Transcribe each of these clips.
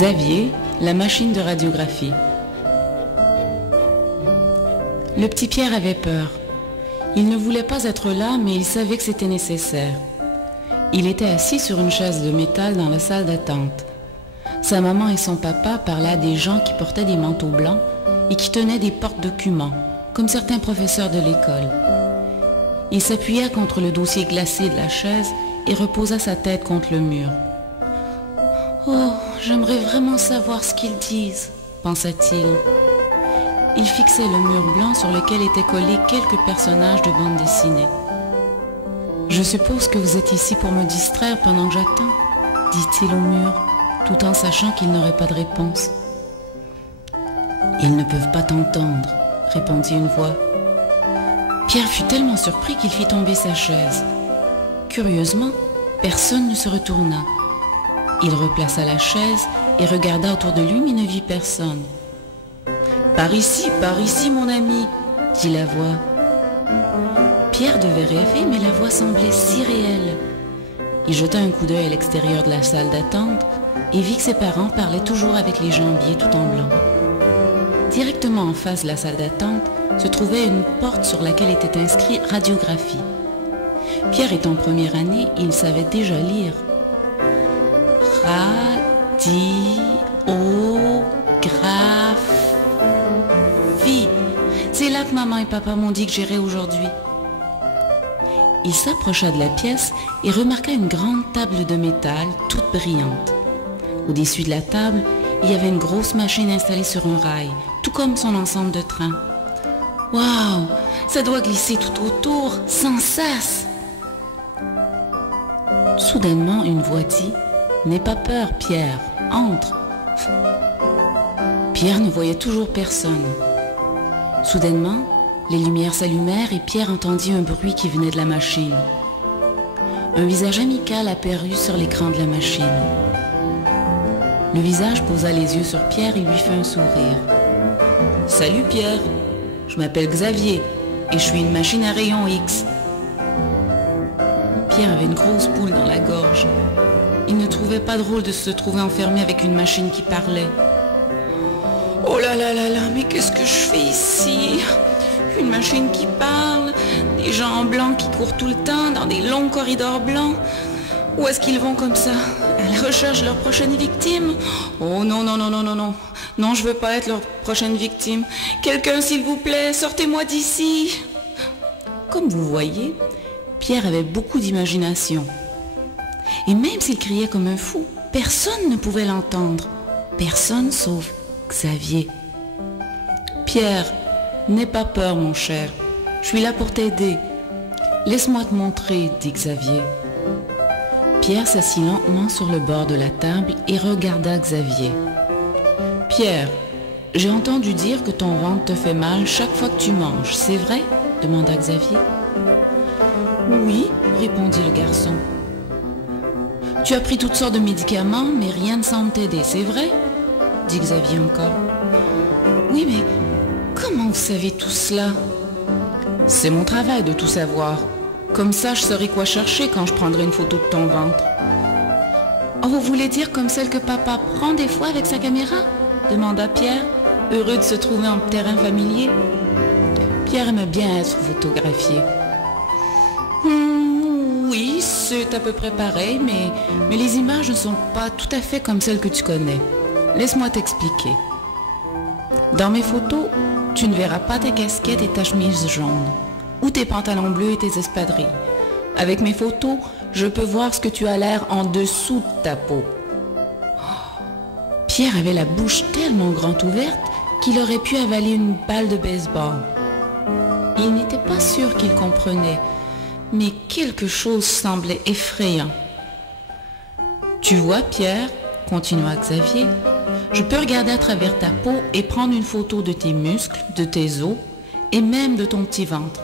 Xavier, la machine de radiographie. Le petit Pierre avait peur. Il ne voulait pas être là, mais il savait que c'était nécessaire. Il était assis sur une chaise de métal dans la salle d'attente. Sa maman et son papa parlaient à des gens qui portaient des manteaux blancs et qui tenaient des porte-documents, comme certains professeurs de l'école. Il s'appuya contre le dossier glacé de la chaise et reposa sa tête contre le mur. « Oh, j'aimerais vraiment savoir ce qu'ils disent, » pensa-t-il. Il fixait le mur blanc sur lequel étaient collés quelques personnages de bande dessinée. « Je suppose que vous êtes ici pour me distraire pendant que j'attends, » dit-il au mur, tout en sachant qu'il n'aurait pas de réponse. « Ils ne peuvent pas t'entendre, » répondit une voix. Pierre fut tellement surpris qu'il fit tomber sa chaise. Curieusement, personne ne se retourna. Il replaça la chaise et regarda autour de lui, mais ne vit personne. « Par ici, mon ami !» dit la voix. Pierre devait rêver, mais la voix semblait si réelle. Il jeta un coup d'œil à l'extérieur de la salle d'attente et vit que ses parents parlaient toujours avec les gens habillés tout en blanc. Directement en face de la salle d'attente se trouvait une porte sur laquelle était inscrit « radiographie ». Pierre étant en première année, il savait déjà lire. Radiographie. C'est là que maman et papa m'ont dit que j'irais aujourd'hui. Il s'approcha de la pièce et remarqua une grande table de métal toute brillante. Au-dessus de la table, il y avait une grosse machine installée sur un rail, tout comme son ensemble de train. Waouh, ça doit glisser tout autour, sans cesse. Soudainement, une voix dit « N'aie pas peur, Pierre, entre !» Pierre ne voyait toujours personne. Soudainement, les lumières s'allumèrent et Pierre entendit un bruit qui venait de la machine. Un visage amical apparut sur l'écran de la machine. Le visage posa les yeux sur Pierre et lui fit un sourire. « Salut Pierre, je m'appelle Xavier et je suis une machine à rayons X. » Pierre avait une grosse boule dans la gorge. Il ne trouvait pas drôle de se trouver enfermé avec une machine qui parlait. « Oh là là là là, mais qu'est-ce que je fais ici ? Une machine qui parle, des gens en blanc qui courent tout le temps dans des longs corridors blancs. Où est-ce qu'ils vont comme ça ? À la recherche de leur prochaine victime ? Oh non, non, non, non, non, non. Non, je veux pas être leur prochaine victime. Quelqu'un, s'il vous plaît, sortez-moi d'ici. » Comme vous voyez, Pierre avait beaucoup d'imagination. Et même s'il criait comme un fou, personne ne pouvait l'entendre. Personne sauf Xavier. « Pierre, n'aie pas peur, mon cher. Je suis là pour t'aider. Laisse-moi te montrer, » dit Xavier. Pierre s'assit lentement sur le bord de la table et regarda Xavier. « Pierre, j'ai entendu dire que ton ventre te fait mal chaque fois que tu manges, c'est vrai ?» demanda Xavier. « Oui, » répondit le garçon. « Tu as pris toutes sortes de médicaments, mais rien ne semble t'aider, c'est vrai ?» dit Xavier encore. « Oui, mais comment vous savez tout cela ?»« C'est mon travail de tout savoir. Comme ça, je saurai quoi chercher quand je prendrai une photo de ton ventre. »« Oh, vous voulez dire comme celle que papa prend des fois avec sa caméra ?» demanda Pierre, heureux de se trouver en terrain familier. Pierre aimait bien être photographié. Oui, c'est à peu près pareil, mais les images ne sont pas tout à fait comme celles que tu connais. Laisse-moi t'expliquer. Dans mes photos, tu ne verras pas ta casquette et ta chemise jaune, ou tes pantalons bleus et tes espadrilles. Avec mes photos, je peux voir ce que tu as l'air en dessous de ta peau. Pierre avait la bouche tellement grande ouverte qu'il aurait pu avaler une balle de baseball. Il n'était pas sûr qu'il comprenait, mais quelque chose semblait effrayant. « Tu vois, Pierre, » continua Xavier, « je peux regarder à travers ta peau et prendre une photo de tes muscles, de tes os et même de ton petit ventre.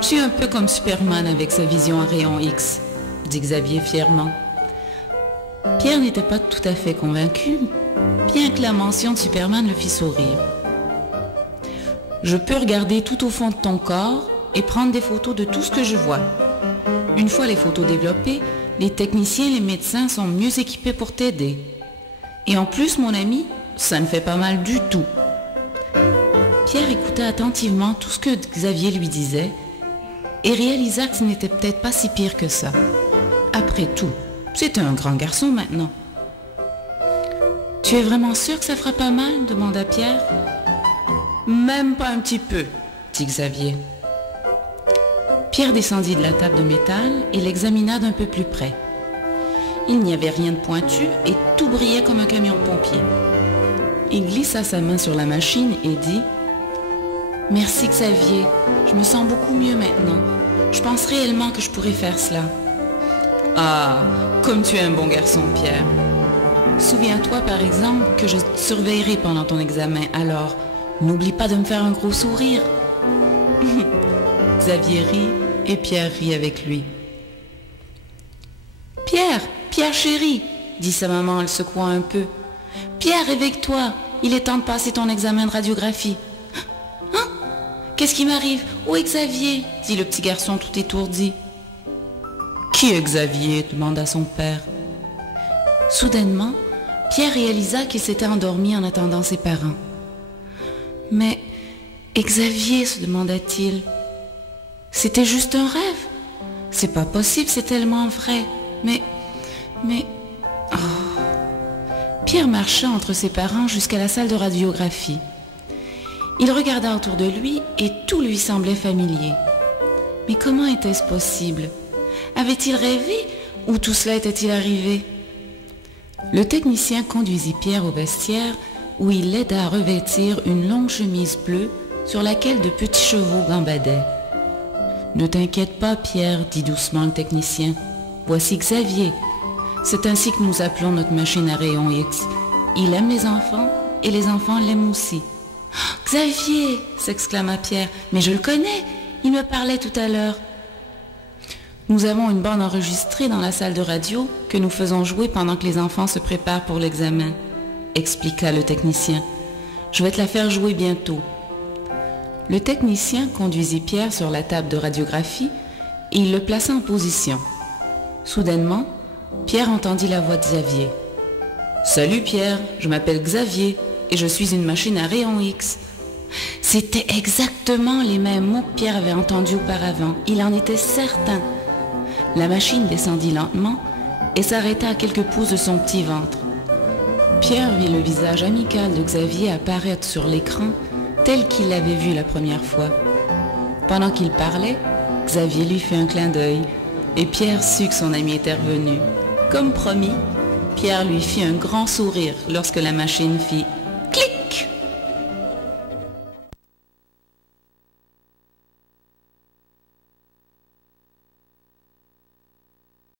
Je suis un peu comme Superman avec sa vision à rayon X, » dit Xavier fièrement. Pierre n'était pas tout à fait convaincu, bien que la mention de Superman le fit sourire. « Je peux regarder tout au fond de ton corps et prendre des photos de tout ce que je vois. Une fois les photos développées, les techniciens et les médecins sont mieux équipés pour t'aider. Et en plus, mon ami, ça ne fait pas mal du tout. Pierre écouta attentivement tout ce que Xavier lui disait et réalisa que ce n'était peut-être pas si pire que ça. Après tout, c'était un grand garçon maintenant. « Tu es vraiment sûr que ça fera pas mal ?» demanda Pierre. « Même pas un petit peu », dit Xavier. Pierre descendit de la table de métal et l'examina d'un peu plus près. Il n'y avait rien de pointu et tout brillait comme un camion de pompiers. Il glissa sa main sur la machine et dit « Merci Xavier, je me sens beaucoup mieux maintenant. Je pense réellement que je pourrais faire cela. » « Ah, comme tu es un bon garçon, Pierre. Souviens-toi par exemple que je te surveillerai pendant ton examen, alors n'oublie pas de me faire un gros sourire. » Xavier rit et Pierre rit avec lui. « Pierre chéri, dit sa maman en le secouant un peu. Pierre, réveille-toi, il est temps de passer ton examen de radiographie. Hein? Qu'est-ce qui m'arrive? Où est Xavier? Dit le petit garçon tout étourdi. Qui est Xavier? Demanda son père. Soudainement, Pierre réalisa qu'il s'était endormi en attendant ses parents. Mais Xavier, se demanda-t-il, c'était juste un rêve? C'est pas possible, c'est tellement vrai. Mais... Oh. Pierre marcha entre ses parents jusqu'à la salle de radiographie. Il regarda autour de lui et tout lui semblait familier. Mais comment était-ce possible? Avait-il rêvé ou tout cela était-il arrivé? Le technicien conduisit Pierre au vestiaire où il l'aida à revêtir une longue chemise bleue sur laquelle de petits chevaux gambadaient. « Ne t'inquiète pas, Pierre, dit doucement le technicien. Voici Xavier. C'est ainsi que nous appelons notre machine à rayons X. Il aime les enfants et les enfants l'aiment aussi. Oh, « Xavier !» s'exclama Pierre. « Mais je le connais, il me parlait tout à l'heure. » Nous avons une bande enregistrée dans la salle de radio que nous faisons jouer pendant que les enfants se préparent pour l'examen, expliqua le technicien. Je vais te la faire jouer bientôt. Le technicien conduisit Pierre sur la table de radiographie et il le plaça en position. Soudainement, Pierre entendit la voix de Xavier. « Salut Pierre, je m'appelle Xavier et je suis une machine à rayons X. » C'étaient exactement les mêmes mots que Pierre avait entendus auparavant. Il en était certain. La machine descendit lentement et s'arrêta à quelques pouces de son petit ventre. Pierre vit le visage amical de Xavier apparaître sur l'écran tel qu'il l'avait vu la première fois. Pendant qu'il parlait, Xavier lui fit un clin d'œil et Pierre sut que son ami était revenu. Comme promis, Pierre lui fit un grand sourire lorsque la machine fit